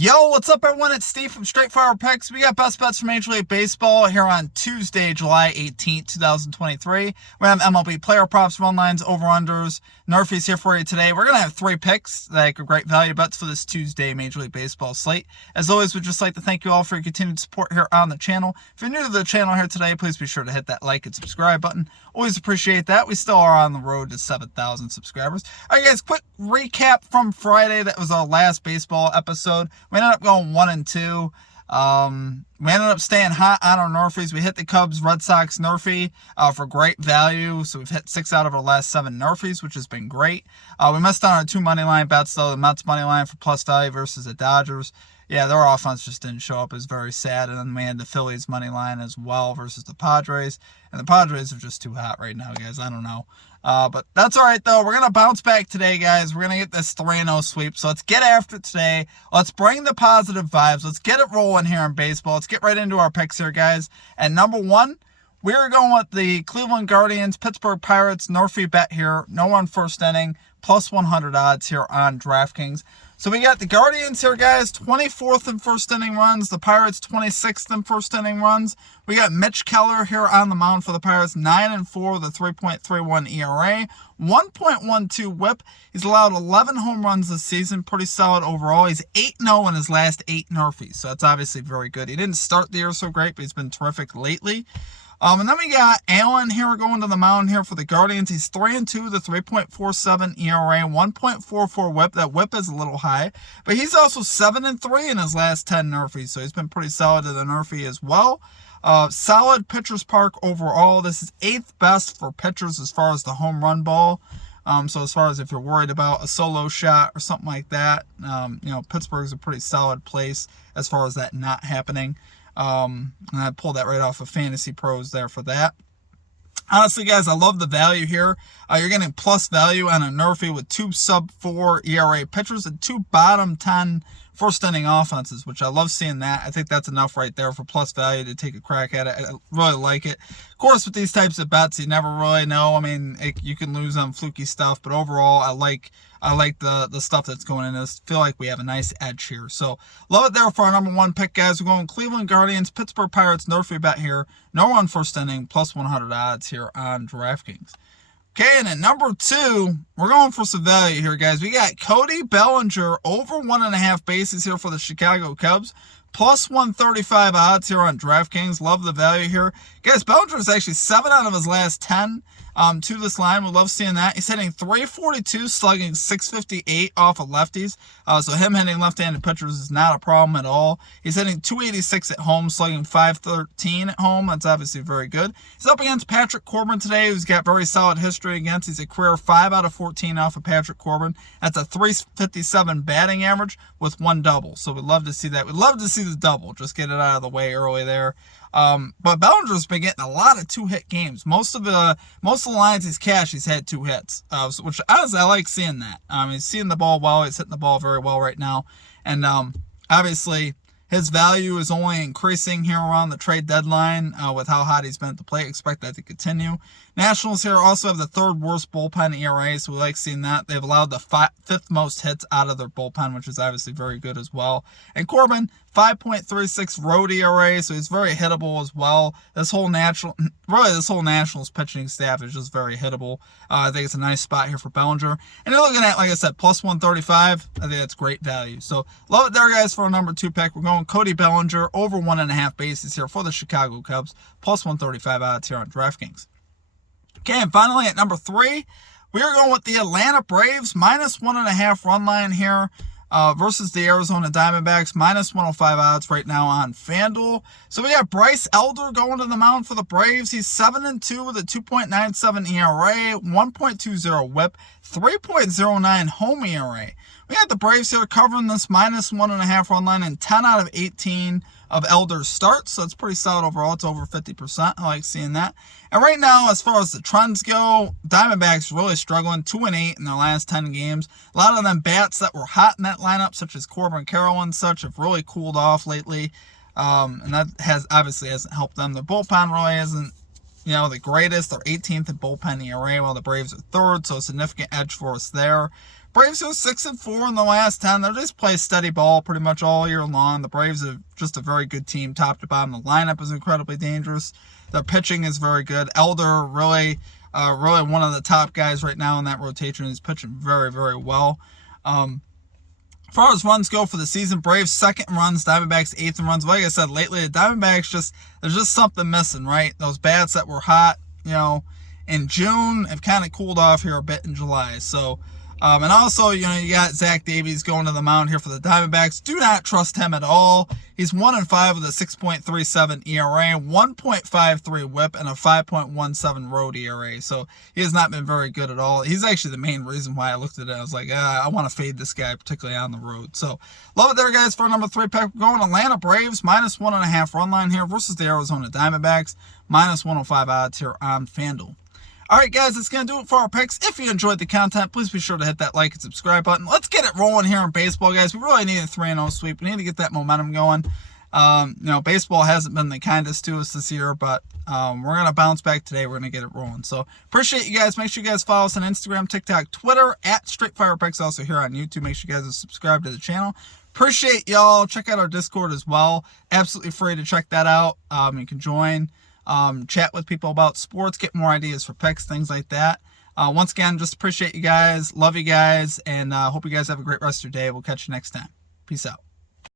Yo, what's up everyone? It's Steve from Straight Fire Picks. We got best bets from Major League Baseball here on Tuesday, July 18th, 2023. We have MLB player props, run lines, over-unders, NRFIs here for you today. We're going to have 3 picks that are great value bets for this Tuesday Major League Baseball slate. As always, we'd just like to thank you all for your continued support here on the channel. If you're new to the channel here today, please be sure to hit that like and subscribe button. Always appreciate that. We still are on the road to 7,000 subscribers. All right, guys, quick recap from Friday. That was our last baseball episode. We ended up going 1-2. We ended up staying hot on our NRFIs. We hit the Cubs Red Sox NRFI for great value. So we've hit 6 out of our last 7 NRFIs, which has been great. We missed on our 2 money line bets, though. The Mets money line for plus value versus the Dodgers. Yeah, their offense just didn't show up. It was very sad. And then we had the Phillies money line as well versus the Padres. And the Padres are just too hot right now, guys. I don't know. But that's all right, though. We're going to bounce back today, guys. We're going to get this 3-0 sweep. So let's get after it today. Let's bring the positive vibes. Let's get it rolling here in baseball. Let's get right into our picks here, guys. And number 1, we're going with the Cleveland Guardians, Pittsburgh Pirates, NRFI bet here. No run first inning, plus 100 odds here on DraftKings. So we got the Guardians here, guys, 24th in first inning runs. The Pirates, 26th in first inning runs. We got Mitch Keller here on the mound for the Pirates, 9-4 with a 3.31 ERA, 1.12 WHIP. He's allowed 11 home runs this season, pretty solid overall. He's 8-0 in his last 8 NRFIs, so that's obviously very good. He didn't start the year so great, but he's been terrific lately. And then we got Allen here going to the mound here for the Guardians. He's 3-2 with a 3.47 ERA, 1.44 WHIP. That WHIP is a little high, but he's also 7-3 in his last 10 NRFIs, so he's been pretty solid to the NRFI as well. Solid pitcher's park overall. This is 8th best for pitchers as far as the home run ball. So as far as if you're worried about a solo shot or something like that, Pittsburgh's a pretty solid place as far as that not happening. And I pulled that right off of Fantasy Pros there for that. Honestly, guys, I love the value here. You're getting plus value on a NRFI with 2 sub-4 ERA pitchers and 2 bottom 10 first inning offenses, which I love seeing that. I think that's enough right there for plus value to take a crack at it. I really like it. Of course, with these types of bets, you never really know. I mean, you can lose on fluky stuff, but overall, I like the stuff that's going in this. Feel like we have a nice edge here. So love it there for our number 1 pick, guys. We're going Cleveland Guardians, Pittsburgh Pirates, NRFI bet here. No run first inning, plus 100 odds here on DraftKings. Okay, and at number 2, we're going for some value here, guys. We got Cody Bellinger over 1.5 bases here for the Chicago Cubs. Plus 135 odds here on DraftKings. Love the value here. Guys, Bellinger is actually 7 out of his last 10 to this line. We love seeing that. He's hitting 342, slugging 658 off of lefties. So him hitting left-handed pitchers is not a problem at all. He's hitting 286 at home, slugging 513 at home. That's obviously very good. He's up against Patrick Corbin today, who's got very solid history against. He's a career 5 out of 14 off of Patrick Corbin. That's a 357 batting average with 1 double. So we'd love to see that. We'd love to see the double. Just get it out of the way early there. But Bellinger's been getting a lot of 2-hit games. Most of the lines he's cashed, he's had 2 hits, which honestly I like seeing that. He's seeing the ball well. He's hitting the ball very well right now, and obviously his value is only increasing here around the trade deadline with how hot he's been at the plate. Expect that to continue. Nationals here also have the 3rd worst bullpen ERA, so we like seeing that. They've allowed the 5th most hits out of their bullpen, which is obviously very good as well. And Corbin, 5.36 road ERA, so he's very hittable as well. This whole Nationals pitching staff is just very hittable. I think it's a nice spot here for Bellinger. And you're looking at, like I said, plus 135. I think that's great value. So love it there, guys, for our number 2 pick. We're going Cody Bellinger over 1.5 bases here for the Chicago Cubs, plus 135 odds here on DraftKings. Okay, and finally at number 3, we are going with the Atlanta Braves, minus 1.5 run line here versus the Arizona Diamondbacks, minus 105 odds right now on FanDuel. So we got Bryce Elder going to the mound for the Braves. He's 7-2 with a 2.97 ERA, 1.20 WHIP, 3.09 home ERA. We got the Braves here covering this minus 1.5 run line in 10 out of 18 of Elder's starts, so it's pretty solid overall. It's over 50%. I like seeing that. And right now, as far as the trends go, Diamondbacks really struggling, 2-8 in their last 10 games. A lot of them bats that were hot in that lineup, such as Corbin Carroll and such, have really cooled off lately, and that obviously hasn't helped them. Their bullpen really isn't the greatest. They're 18th in bullpen ERA, while the Braves are 3rd, so a significant edge for us there. Braves go 6-4 in the last 10. They just play steady ball pretty much all year long. The Braves are just a very good team, top to bottom. The lineup is incredibly dangerous. Their pitching is very good. Elder, really one of the top guys right now in that rotation. He's pitching very, very well. As far as runs go for the season, Braves 2nd in runs, Diamondbacks 8th in runs. Like I said, lately the Diamondbacks there's just something missing, right? Those bats that were hot, in June have kind of cooled off here a bit in July. So, and also, you got Zach Davies going to the mound here for the Diamondbacks. Do not trust him at all. He's 1-5 with a 6.37 ERA, 1.53 WHIP, and a 5.17 road ERA. So he has not been very good at all. He's actually the main reason why I looked at it. I was like, I want to fade this guy, particularly on the road. So love it there, guys. For number 3 pick, we're going Atlanta Braves -1.5 run line here versus the Arizona Diamondbacks, -105 odds here on FanDuel. All right, guys, that's going to do it for our picks. If you enjoyed the content, please be sure to hit that like and subscribe button. Let's get it rolling here in baseball, guys. We really need a 3-0 sweep. We need to get that momentum going. Baseball hasn't been the kindest to us this year, but we're going to bounce back today. We're going to get it rolling. So appreciate you guys. Make sure you guys follow us on Instagram, TikTok, Twitter, @StraightFirePicks. Also here on YouTube. Make sure you guys are subscribed to the channel. Appreciate y'all. Check out our Discord as well. Absolutely free to check that out. You can join. Chat with people about sports, get more ideas for picks, things like that. Once again, just appreciate you guys. Love you guys. And hope you guys have a great rest of your day. We'll catch you next time. Peace out.